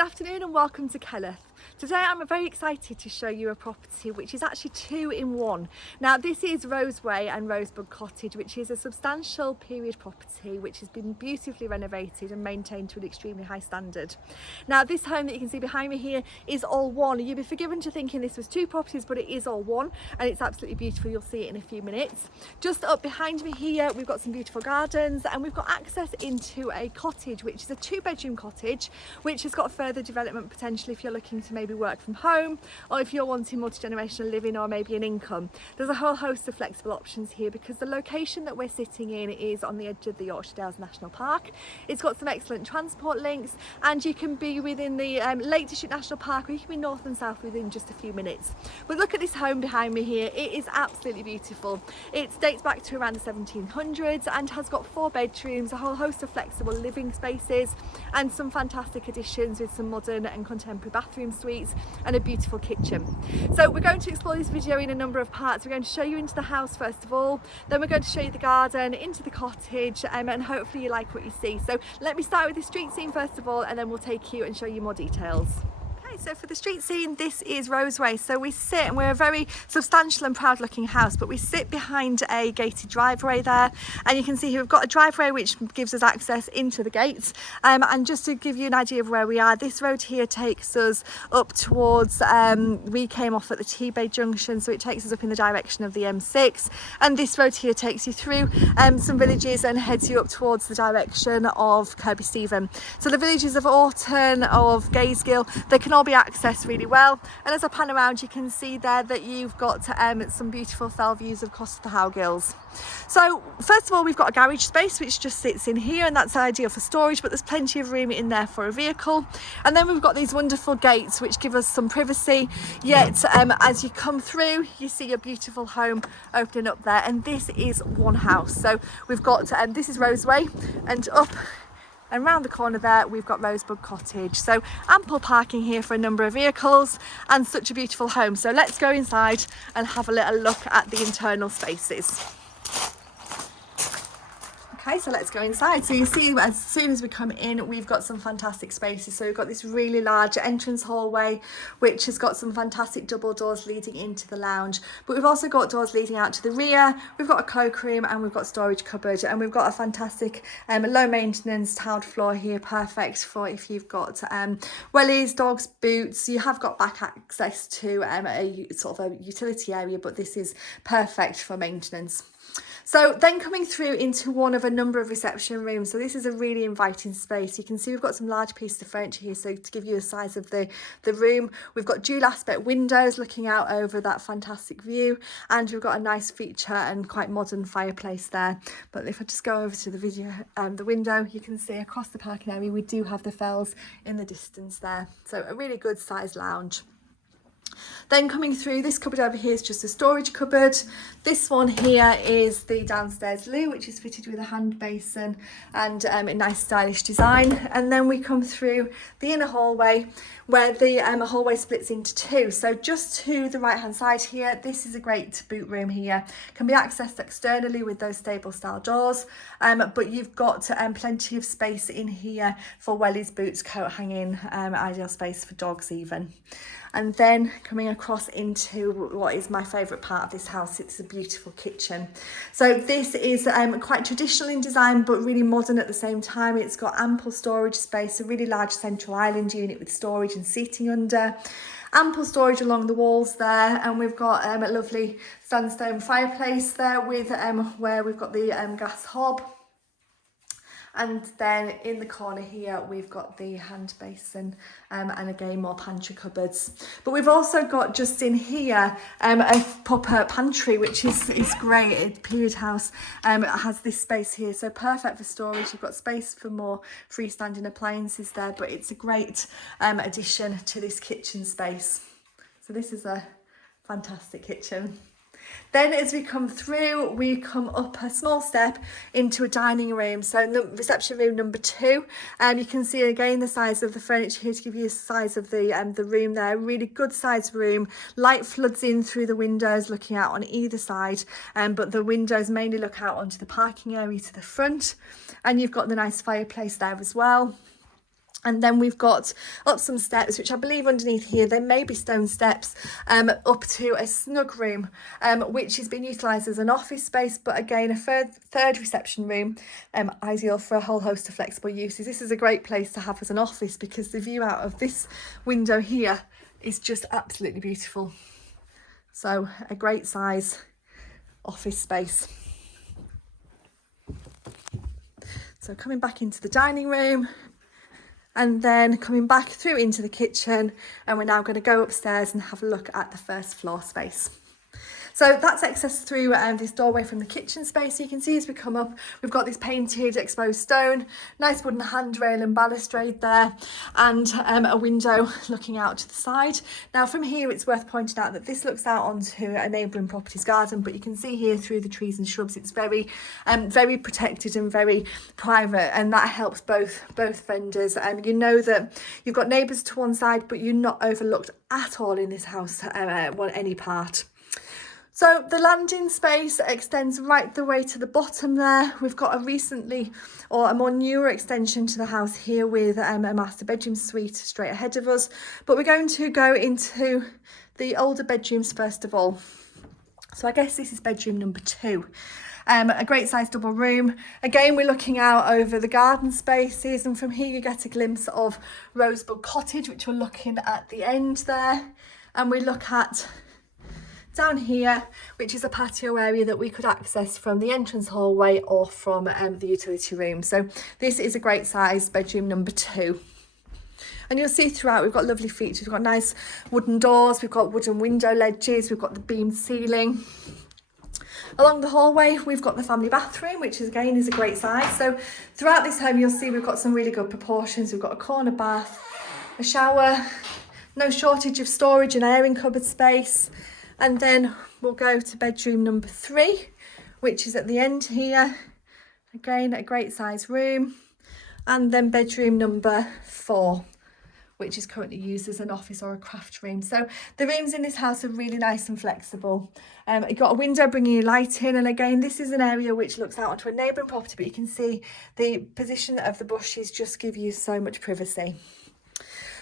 Good afternoon and welcome to Kelleth. Today I'm very excited to show you a property which is actually two in one. Now this is Roseway and Rosebud Cottage, which is a substantial period property which has been beautifully renovated and maintained to an extremely high standard. Now this home that you can see behind me here is all one. You'll be forgiven to thinking this was two properties, but it is all one and it's absolutely beautiful. You'll see it in a few minutes. Just up behind me here we've got some beautiful gardens and we've got access into a cottage, which is a 2-bedroom cottage which has got further development potential if you're looking to maybe work from home or if you're wanting multi-generational living or maybe an income. There's a whole host of flexible options here because the location that we're sitting in is on the edge of the Yorkshire Dales National Park. It's got some excellent transport links and you can be within the Lake District National Park, or you can be north and south within just a few minutes. But look at this home behind me here. It is absolutely beautiful. It dates back to around the 1700s and has got 4 bedrooms, a whole host of flexible living spaces and some fantastic additions with some modern and contemporary bathroom suites and a beautiful kitchen. So we're going to explore this video in a number of parts. We're going to show you into the house first of all, then we're going to show you the garden, into the cottage, and hopefully you like what you see. So let me start with the street scene first of all, and then we'll take you and show you more details. So for the street scene, this is Roseway. So we sit, and we're a very substantial and proud looking house, but we sit behind a gated driveway there, and you can see here we've got a driveway which gives us access into the gates, and just to give you an idea of where we are, this road here takes us up towards, we came off at the T-Bay junction, so it takes us up in the direction of the M6, and this road here takes you through some villages and heads you up towards the direction of Kirby Stephen. So the villages of Orton, of Gazegill, they can all be accessed really well, and as I pan around you can see there that you've got some beautiful fell views across the Howgills. So first of all we've got a garage space which just sits in here, and that's ideal for storage, but there's plenty of room in there for a vehicle. And then we've got these wonderful gates which give us some privacy, yet as you come through you see a beautiful home opening up there, and this is one house. So we've got this is Roseway, and up and round the corner there we've got Rosebud Cottage. So ample parking here for a number of vehicles and such a beautiful home. So let's go inside and have a little look at the internal spaces. Okay, so let's go inside. So you see as soon as we come in we've got some fantastic spaces. So we've got this really large entrance hallway which has got some fantastic double doors leading into the lounge, but we've also got doors leading out to the rear. We've got a cloakroom and we've got storage cupboard, and we've got a fantastic low maintenance tiled floor here, perfect for if you've got wellies, dogs, boots. You have got back access to a sort of a utility area, but this is perfect for maintenance. So then coming through into one of a number of reception rooms. So this is a really inviting space. You can see we've got some large pieces of furniture here. So to give you a size of the room, we've got dual aspect windows looking out over that fantastic view. And we've got a nice feature and quite modern fireplace there. But if I just go over to the window, you can see across the parking area, we do have the fells in the distance there. So a really good sized lounge. Then coming through, this cupboard over here is just a storage cupboard. This one here is the downstairs loo, which is fitted with a hand basin and a nice stylish design. And then we come through the inner hallway where the hallway splits into two. So just to the right hand side here, this is a great boot room here. Can be accessed externally with those stable style doors, but you've got plenty of space in here for wellies, boots, coat hanging, ideal space for dogs even. And then coming across into what is my favourite part of this house, it's a beautiful kitchen. So this is quite traditional in design but really modern at the same time. It's got ample storage space, a really large central island unit with storage and seating under, ample storage along the walls there, and we've got a lovely sandstone fireplace there with where we've got the gas hob. And then in the corner here we've got the hand basin and again more pantry cupboards. But we've also got just in here a proper pantry, which is great. A period house has this space here, so perfect for storage. You've got space for more freestanding appliances there, but it's a great addition to this kitchen space. So this is a fantastic kitchen. Then as we come through, we come up a small step into a dining room. So reception room number 2. You can see again the size of the furniture here to give you the size of the room there. Really good sized room. Light floods in through the windows looking out on either side, but the windows mainly look out onto the parking area to the front. And you've got the nice fireplace there as well. And then we've got up some steps, which I believe underneath here, there may be stone steps, up to a snug room, which has been utilised as an office space, but again, a third reception room, ideal for a whole host of flexible uses. This is a great place to have as an office because the view out of this window here is just absolutely beautiful. So a great size office space. So coming back into the dining room, and then coming back through into the kitchen, and we're now going to go upstairs and have a look at the first floor space. So that's access through this doorway from the kitchen space. So you can see as we come up, we've got this painted exposed stone, nice wooden handrail and balustrade there, and a window looking out to the side. Now from here, it's worth pointing out that this looks out onto a neighbouring property's garden, but you can see here through the trees and shrubs, it's very protected and very private, and that helps both vendors. You know that you've got neighbours to one side, but you're not overlooked at all in this house any part. So the landing space extends right the way to the bottom there. We've got a more newer extension to the house here with a master bedroom suite straight ahead of us. But we're going to go into the older bedrooms first of all. So I guess this is bedroom number 2. A great sized double room. Again, we're looking out over the garden spaces, and from here you get a glimpse of Rosebud Cottage, which we're looking at the end there. And we look at down here, which is a patio area that we could access from the entrance hallway or from the utility room. So this is a great size bedroom number 2. And you'll see throughout we've got lovely features. We've got nice wooden doors, we've got wooden window ledges, we've got the beamed ceiling. Along the hallway, we've got the family bathroom, which is a great size. So throughout this home, you'll see we've got some really good proportions. We've got a corner bath, a shower, no shortage of storage and airing cupboard space. And then we'll go to bedroom number 3, which is at the end here. Again, a great size room. And then bedroom number 4, which is currently used as an office or a craft room. So the rooms in this house are really nice and flexible. You've got a window bringing your light in. And again, this is an area which looks out onto a neighbouring property, but you can see the position of the bushes just give you so much privacy.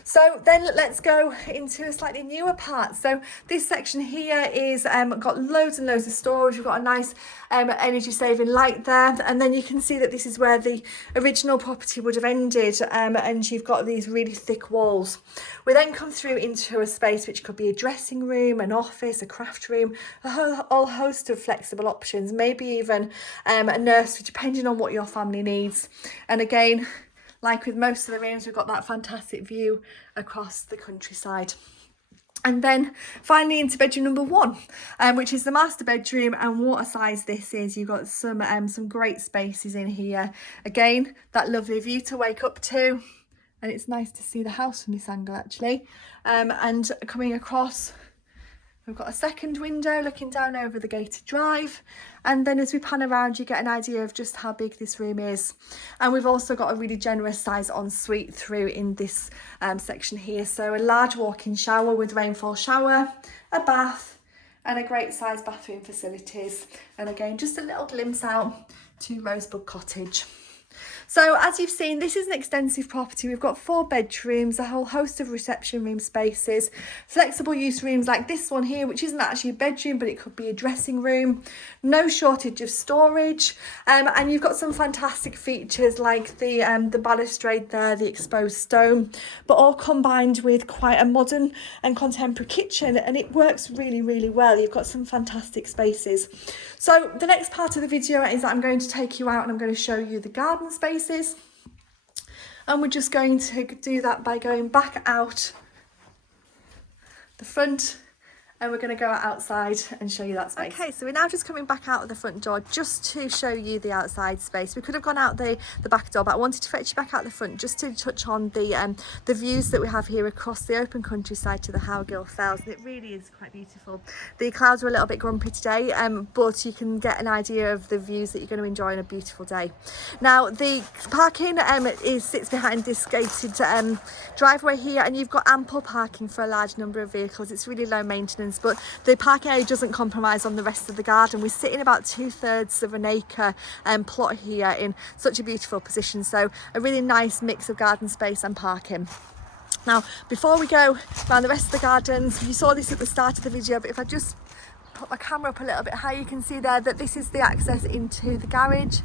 So then let's go into a slightly newer part. So this section here is got loads and loads of storage. We've got a nice energy saving light there, and then you can see that this is where the original property would have ended, and you've got these really thick walls. We then come through into a space which could be a dressing room, an office, a craft room, a whole host of flexible options, maybe even a nursery, depending on what your family needs. And again, like with most of the rooms, we've got that fantastic view across the countryside. And then finally into bedroom number 1, which is the master bedroom, and what a size this is. You've got some great spaces in here. Again, that lovely view to wake up to, and it's nice to see the house from this angle actually. And coming across, we've got a second window looking down over the gated drive, and then as we pan around you get an idea of just how big this room is. And we've also got a really generous size ensuite through in this section here. So a large walk-in shower with rainfall shower, a bath, and a great size bathroom facilities. And again, just a little glimpse out to Rosebud Cottage. So as you've seen, this is an extensive property. We've got 4 bedrooms, a whole host of reception room spaces, flexible use rooms like this one here, which isn't actually a bedroom, but it could be a dressing room, no shortage of storage, and you've got some fantastic features like the balustrade there, the exposed stone, but all combined with quite a modern and contemporary kitchen, and it works really, really well. You've got some fantastic spaces. So the next part of the video is that I'm going to take you out and I'm going to show you the garden spaces, and we're just going to do that by going back out the front, and we're going to go outside and show you that space. Okay, so we're now just coming back out of the front door just to show you the outside space. We could have gone out the back door, but I wanted to fetch you back out the front just to touch on the views that we have here across the open countryside to the Howgill Fells, and it really is quite beautiful. The clouds are a little bit grumpy today, but you can get an idea of the views that you're going to enjoy on a beautiful day. Now the parking sits behind this gated driveway here, and you've got ample parking for a large number of vehicles. It's really low maintenance entrance, but the parking area doesn't compromise on the rest of the garden. We're sitting about 2/3 of an acre plot here in such a beautiful position, so a really nice mix of garden space and parking. Now, before we go around the rest of the gardens, you saw this at the start of the video, but if I just put my camera up a little bit high, you can see there that this is the access into the garage,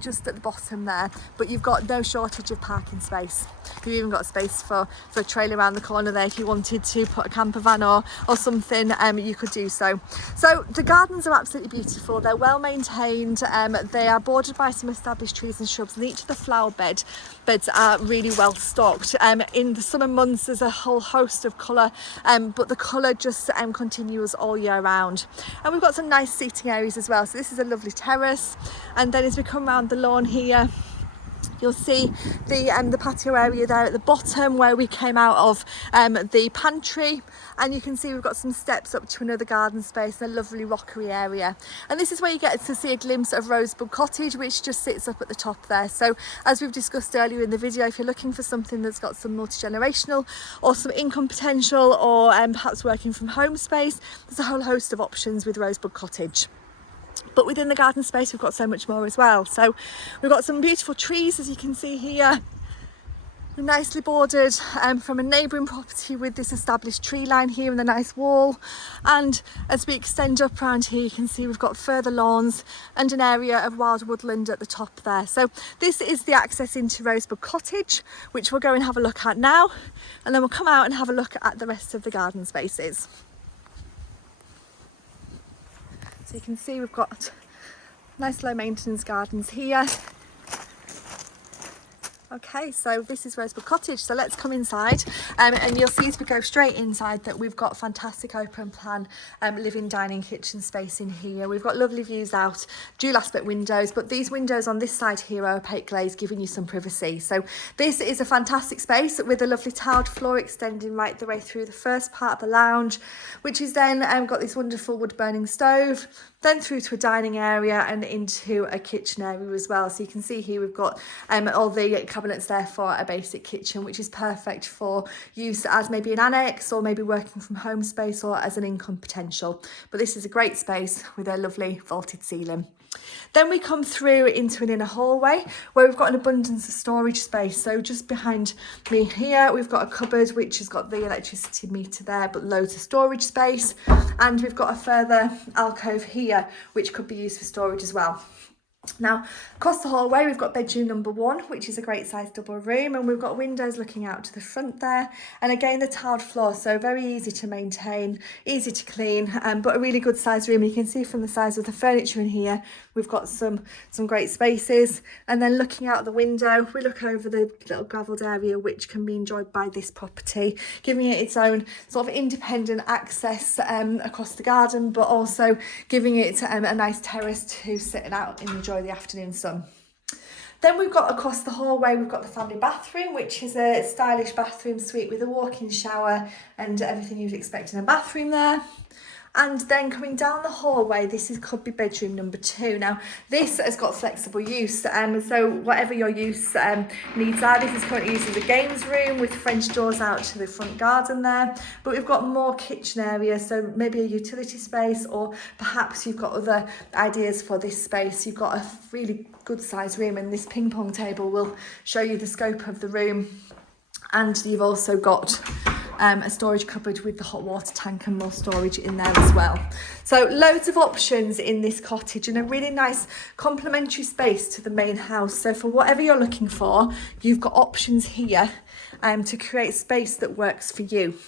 just at the bottom there, but you've got no shortage of parking space. You've even got space for a trailer around the corner there if you wanted to put a camper van or something, you could do so. So the gardens are absolutely beautiful. They're well maintained. They are bordered by some established trees and shrubs, and each of the flower beds are really well stocked. In the summer months there's a whole host of colour, but the colour just continues all year round. And we've got some nice seating areas as well. So this is a lovely terrace, and then as we come around the lawn here, you'll see the patio area there at the bottom where we came out of the pantry, and you can see we've got some steps up to another garden space, a lovely rockery area. And this is where you get to see a glimpse of Rosebud Cottage, which just sits up at the top there. So as we've discussed earlier in the video, if you're looking for something that's got some multi-generational or some income potential, or perhaps working from home space, there's a whole host of options with Rosebud Cottage. But within the garden space we've got so much more as well. So we've got some beautiful trees, as you can see here, nicely bordered from a neighbouring property with this established tree line here and a nice wall. And as we extend up around here, you can see we've got further lawns and an area of wild woodland at the top there. So this is the access into Rosebud Cottage, which we'll go and have a look at now, and then we'll come out and have a look at the rest of the garden spaces. So you can see we've got nice low maintenance gardens here. Okay, so this is Rosebud Cottage, so let's come inside, and you'll see as we go straight inside that we've got fantastic open plan living, dining, kitchen space in here. We've got lovely views out, dual aspect windows, but these windows on this side here are opaque glaze, giving you some privacy. So this is a fantastic space with a lovely tiled floor extending right the way through the first part of the lounge, which is then got this wonderful wood burning stove, then through to a dining area and into a kitchen area as well. So you can see here we've got all the cabinets there for a basic kitchen, which is perfect for use as maybe an annex or maybe working from home space or as an income potential. But this is a great space with a lovely vaulted ceiling. Then we come through into an inner hallway where we've got an abundance of storage space. So just behind me here, we've got a cupboard which has got the electricity meter there, but loads of storage space. And we've got a further alcove here, which could be used for storage as well. Now, across the hallway, we've got bedroom number 1, which is a great sized double room, and we've got windows looking out to the front there. And again, the tiled floor, so very easy to maintain, easy to clean, but a really good sized room. You can see from the size of the furniture in here, we've got some great spaces. And then looking out the window, we look over the little gravelled area, which can be enjoyed by this property, giving it its own sort of independent access across the garden, but also giving it a nice terrace to sit out and enjoy the afternoon sun. Then we've got across the hallway, we've got the family bathroom, which is a stylish bathroom suite with a walk-in shower and everything you'd expect in a bathroom there. And then coming down the hallway, could be bedroom number 2. Now, this has got flexible use, so whatever your use needs are. This is currently used as a games room with French doors out to the front garden there. But we've got more kitchen area, so maybe a utility space, or perhaps you've got other ideas for this space. You've got a really good sized room, and this ping pong table will show you the scope of the room. And you've also got a storage cupboard with the hot water tank and more storage in there as well. So loads of options in this cottage and a really nice complementary space to the main house. So for whatever you're looking for, you've got options here to create space that works for you.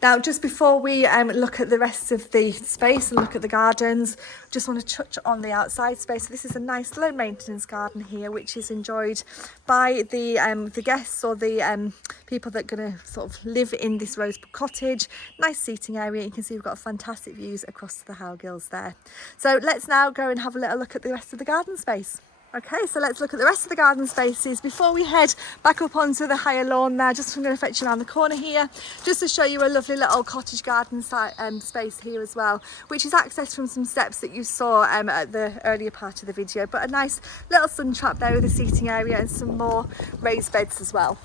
Now, just before we look at the rest of the space and look at the gardens, just want to touch on the outside space. So this is a nice low maintenance garden here, which is enjoyed by the guests or the people that are going to sort of live in this Rosebud Cottage. Nice seating area. You can see we've got fantastic views across the Howgills there. So let's now go and have a little look at the rest of the garden space. Okay, so let's look at the rest of the garden spaces before we head back up onto the higher lawn there. Just I'm going to fetch you around the corner here, just to show you a lovely little cottage garden space here as well, which is accessed from some steps that you saw at the earlier part of the video. But a nice little sun trap there with a seating area and some more raised beds as well.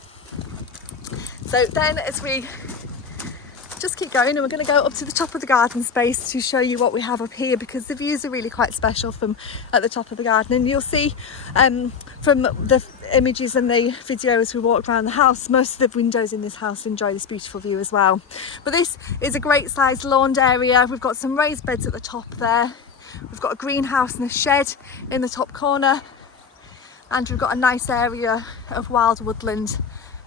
So then as we just keep going, and we're going to go up to the top of the garden space to show you what we have up here, because the views are really quite special from at the top of the garden. And you'll see from the images and the video as we walk around the house, most of the windows in this house enjoy this beautiful view as well. But this is a great sized lawned area. We've got some raised beds at the top there. We've got a greenhouse and a shed in the top corner, and we've got a nice area of wild woodland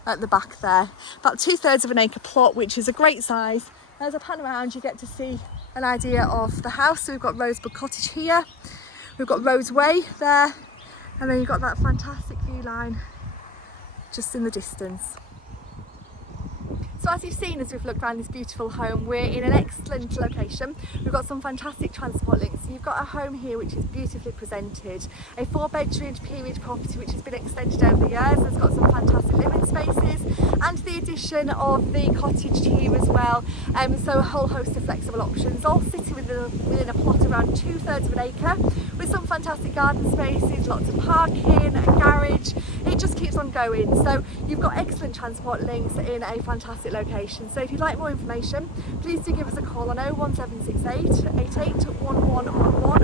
at the back there. About 2/3 of an acre plot, which is a great size. As I pan around, you get to see an idea of the house. So we've got Rosebud Cottage here, we've got Roseway there, and then you've got that fantastic view line just in the distance. So as you've seen, as we've looked around this beautiful home, we're in an excellent location. We've got some fantastic transport links. You've got a home here which is beautifully presented, a 4-bedroom period property which has been extended over the years. It's got some fantastic living spaces, and the addition of the cottage here as well. So a whole host of flexible options, all sitting within a plot around 2/3 of an acre, with some fantastic garden spaces, lots of parking, a garage. It just keeps on going. So you've got excellent transport links in a fantastic location. So if you'd like more information, please do give us a call on 01768 88 1111